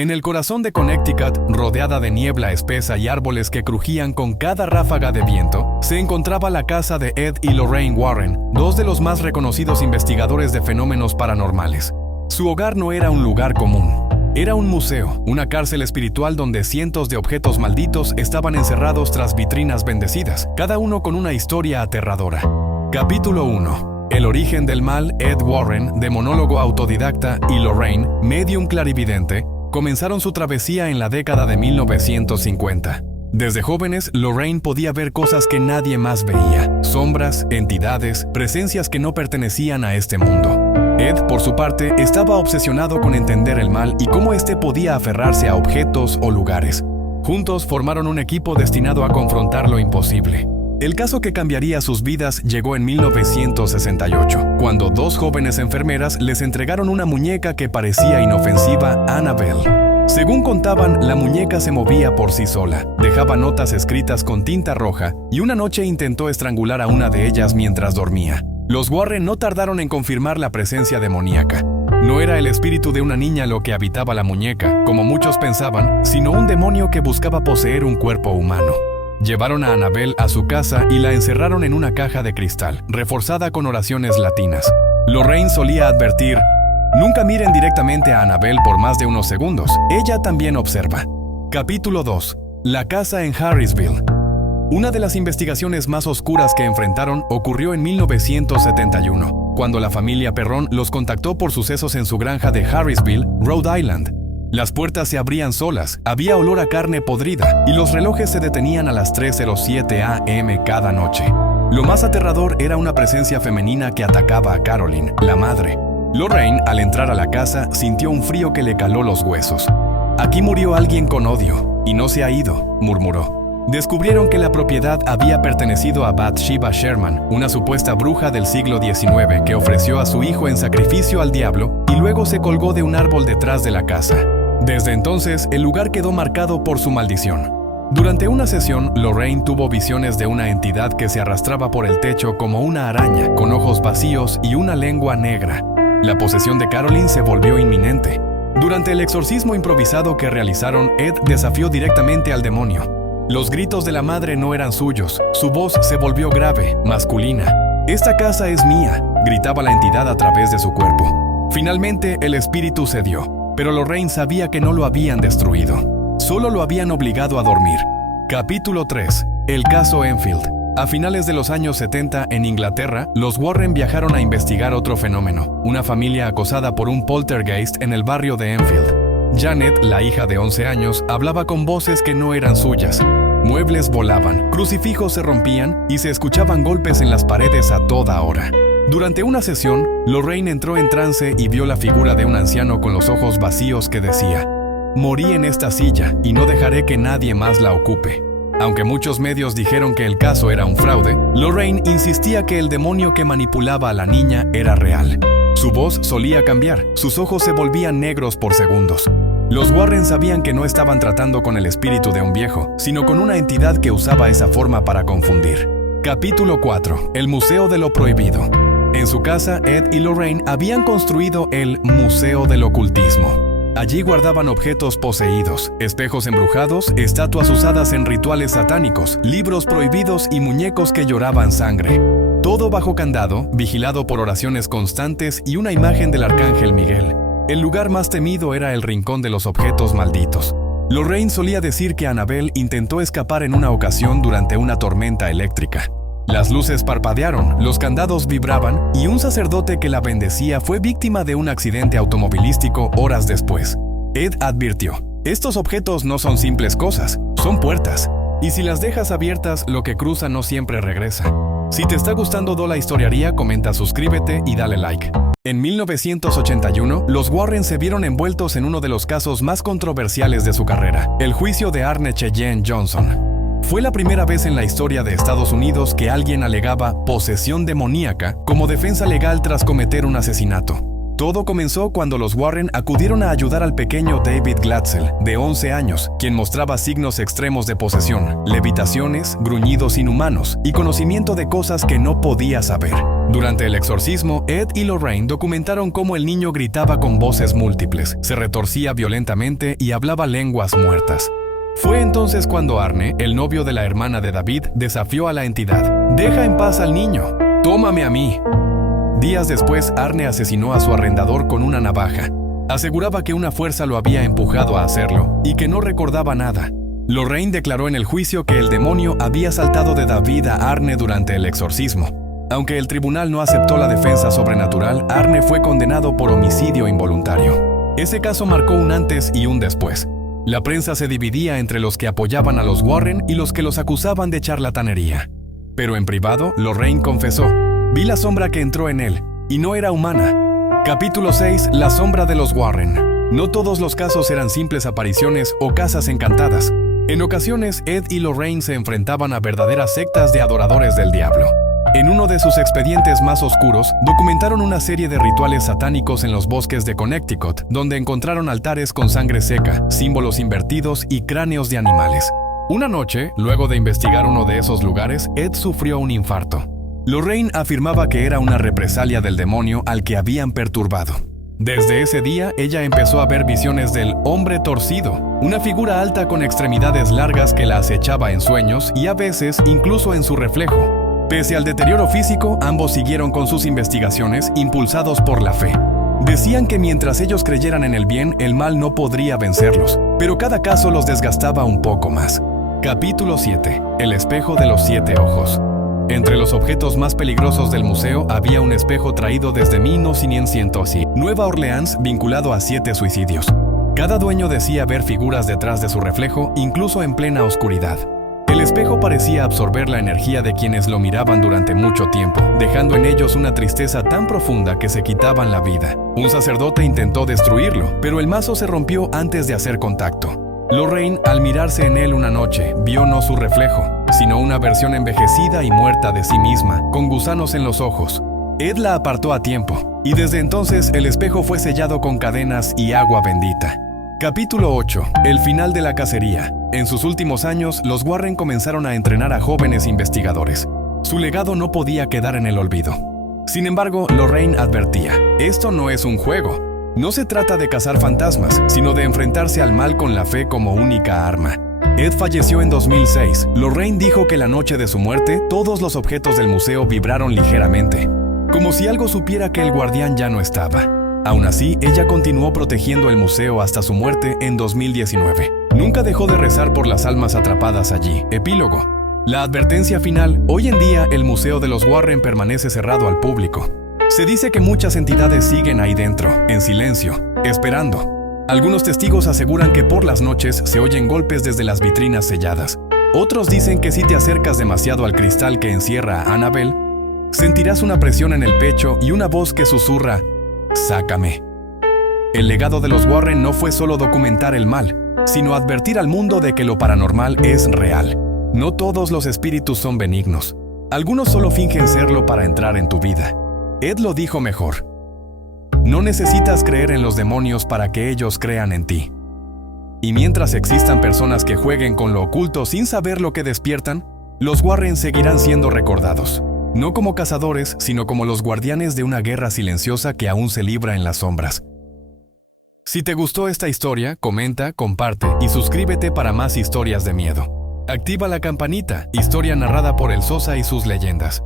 En el corazón de Connecticut, rodeada de niebla espesa y árboles que crujían con cada ráfaga de viento, se encontraba la casa de Ed y Lorraine Warren, dos de los más reconocidos investigadores de fenómenos paranormales. Su hogar no era un lugar común. Era un museo, una cárcel espiritual donde cientos de objetos malditos estaban encerrados tras vitrinas bendecidas, cada uno con una historia aterradora. Capítulo 1. El origen del mal. Ed Warren, demonólogo autodidacta, y Lorraine, medium clarividente, comenzaron su travesía en la década de 1950. Desde jóvenes, Lorraine podía ver cosas que nadie más veía: sombras, entidades, presencias que no pertenecían a este mundo. Ed, por su parte, estaba obsesionado con entender el mal y cómo éste podía aferrarse a objetos o lugares. Juntos formaron un equipo destinado a confrontar lo imposible. El caso que cambiaría sus vidas llegó en 1968, cuando dos jóvenes enfermeras les entregaron una muñeca que parecía inofensiva, Annabelle. Según contaban, la muñeca se movía por sí sola, dejaba notas escritas con tinta roja y una noche intentó estrangular a una de ellas mientras dormía. Los Warren no tardaron en confirmar la presencia demoníaca. No era el espíritu de una niña lo que habitaba la muñeca, como muchos pensaban, sino un demonio que buscaba poseer un cuerpo humano. Llevaron a Annabelle a su casa y la encerraron en una caja de cristal, reforzada con oraciones latinas. Lorraine solía advertir: nunca miren directamente a Annabelle por más de unos segundos, ella también observa. Capítulo 2. La casa en Harrisville. Una de las investigaciones más oscuras que enfrentaron ocurrió en 1971, cuando la familia Perron los contactó por sucesos en su granja de Harrisville, Rhode Island. Las puertas se abrían solas, había olor a carne podrida y los relojes se detenían a las 3:07 a.m. cada noche. Lo más aterrador era una presencia femenina que atacaba a Carolyn, la madre. Lorraine, al entrar a la casa, sintió un frío que le caló los huesos. «Aquí murió alguien con odio, y no se ha ido», murmuró. Descubrieron que la propiedad había pertenecido a Bathsheba Sherman, una supuesta bruja del siglo XIX que ofreció a su hijo en sacrificio al diablo y luego se colgó de un árbol detrás de la casa. Desde entonces, el lugar quedó marcado por su maldición. Durante una sesión, Lorraine tuvo visiones de una entidad que se arrastraba por el techo como una araña, con ojos vacíos y una lengua negra. La posesión de Carolyn se volvió inminente. Durante el exorcismo improvisado que realizaron, Ed desafió directamente al demonio. Los gritos de la madre no eran suyos, su voz se volvió grave, masculina. «Esta casa es mía», gritaba la entidad a través de su cuerpo. Finalmente, el espíritu cedió, pero Lorraine sabía que no lo habían destruido, solo lo habían obligado a dormir. Capítulo 3. El caso Enfield. A finales de los años 70, en Inglaterra, los Warren viajaron a investigar otro fenómeno, una familia acosada por un poltergeist en el barrio de Enfield. Janet, la hija de 11 años, hablaba con voces que no eran suyas. Muebles volaban, crucifijos se rompían y se escuchaban golpes en las paredes a toda hora. Durante una sesión, Lorraine entró en trance y vio la figura de un anciano con los ojos vacíos que decía: «Morí en esta silla y no dejaré que nadie más la ocupe». Aunque muchos medios dijeron que el caso era un fraude, Lorraine insistía que el demonio que manipulaba a la niña era real. Su voz solía cambiar, sus ojos se volvían negros por segundos. Los Warren sabían que no estaban tratando con el espíritu de un viejo, sino con una entidad que usaba esa forma para confundir. Capítulo 4. El Museo de lo Prohibido. En su casa, Ed y Lorraine habían construido el Museo del Ocultismo. Allí guardaban objetos poseídos, espejos embrujados, estatuas usadas en rituales satánicos, libros prohibidos y muñecos que lloraban sangre. Todo bajo candado, vigilado por oraciones constantes y una imagen del arcángel Miguel. El lugar más temido era el rincón de los objetos malditos. Lorraine solía decir que Annabelle intentó escapar en una ocasión durante una tormenta eléctrica. Las luces parpadearon, los candados vibraban y un sacerdote que la bendecía fue víctima de un accidente automovilístico horas después. Ed advirtió: «Estos objetos no son simples cosas, son puertas. Y si las dejas abiertas, lo que cruza no siempre regresa». Si te está gustando la historiaría, comenta, suscríbete y dale like. En 1981, los Warren se vieron envueltos en uno de los casos más controversiales de su carrera, el juicio de Arne Cheyenne Johnson. Fue la primera vez en la historia de Estados Unidos que alguien alegaba posesión demoníaca como defensa legal tras cometer un asesinato. Todo comenzó cuando los Warren acudieron a ayudar al pequeño David Glatzel, de 11 años, quien mostraba signos extremos de posesión, levitaciones, gruñidos inhumanos y conocimiento de cosas que no podía saber. Durante el exorcismo, Ed y Lorraine documentaron cómo el niño gritaba con voces múltiples, se retorcía violentamente y hablaba lenguas muertas. Fue entonces cuando Arne, el novio de la hermana de David, desafió a la entidad. «Deja en paz al niño. Tómame a mí». Días después, Arne asesinó a su arrendador con una navaja. Aseguraba que una fuerza lo había empujado a hacerlo y que no recordaba nada. Lorraine declaró en el juicio que el demonio había saltado de David a Arne durante el exorcismo. Aunque el tribunal no aceptó la defensa sobrenatural, Arne fue condenado por homicidio involuntario. Ese caso marcó un antes y un después. La prensa se dividía entre los que apoyaban a los Warren y los que los acusaban de charlatanería. Pero en privado, Lorraine confesó: «Vi la sombra que entró en él, y no era humana». Capítulo 6. La sombra de los Warren. No todos los casos eran simples apariciones o casas encantadas. En ocasiones, Ed y Lorraine se enfrentaban a verdaderas sectas de adoradores del diablo. En uno de sus expedientes más oscuros, documentaron una serie de rituales satánicos en los bosques de Connecticut, donde encontraron altares con sangre seca, símbolos invertidos y cráneos de animales. Una noche, luego de investigar uno de esos lugares, Ed sufrió un infarto. Lorraine afirmaba que era una represalia del demonio al que habían perturbado. Desde ese día, ella empezó a ver visiones del hombre torcido, una figura alta con extremidades largas que la acechaba en sueños y a veces incluso en su reflejo. Pese al deterioro físico, ambos siguieron con sus investigaciones, impulsados por la fe. Decían que mientras ellos creyeran en el bien, el mal no podría vencerlos, pero cada caso los desgastaba un poco más. Capítulo 7. El espejo de los 7 ojos. Entre los objetos más peligrosos del museo había un espejo traído desde 1900 y Nueva Orleans vinculado a 7 suicidios. Cada dueño decía ver figuras detrás de su reflejo, incluso en plena oscuridad. El espejo parecía absorber la energía de quienes lo miraban durante mucho tiempo, dejando en ellos una tristeza tan profunda que se quitaban la vida. Un sacerdote intentó destruirlo, pero el mazo se rompió antes de hacer contacto. Lorraine, al mirarse en él una noche, vio no su reflejo, sino una versión envejecida y muerta de sí misma, con gusanos en los ojos. Ed la apartó a tiempo, y desde entonces el espejo fue sellado con cadenas y agua bendita. Capítulo 8. El final de la cacería. En sus últimos años, los Warren comenzaron a entrenar a jóvenes investigadores. Su legado no podía quedar en el olvido. Sin embargo, Lorraine advertía: «Esto no es un juego. No se trata de cazar fantasmas, sino de enfrentarse al mal con la fe como única arma». Ed falleció en 2006. Lorraine dijo que la noche de su muerte, todos los objetos del museo vibraron ligeramente, como si algo supiera que el guardián ya no estaba. Aún así, ella continuó protegiendo el museo hasta su muerte en 2019. Nunca dejó de rezar por las almas atrapadas allí. Epílogo. La advertencia final: hoy en día el Museo de los Warren permanece cerrado al público. Se dice que muchas entidades siguen ahí dentro, en silencio, esperando. Algunos testigos aseguran que por las noches se oyen golpes desde las vitrinas selladas. Otros dicen que si te acercas demasiado al cristal que encierra a Annabelle, sentirás una presión en el pecho y una voz que susurra: «Sácame». El legado de los Warren no fue solo documentar el mal, sino advertir al mundo de que lo paranormal es real. No todos los espíritus son benignos. Algunos solo fingen serlo para entrar en tu vida. Ed lo dijo mejor: «No necesitas creer en los demonios para que ellos crean en ti». Y mientras existan personas que jueguen con lo oculto sin saber lo que despiertan, los Warren seguirán siendo recordados. No como cazadores, sino como los guardianes de una guerra silenciosa que aún se libra en las sombras. Si te gustó esta historia, comenta, comparte y suscríbete para más historias de miedo. Activa la campanita, historia narrada por El Sosa y sus leyendas.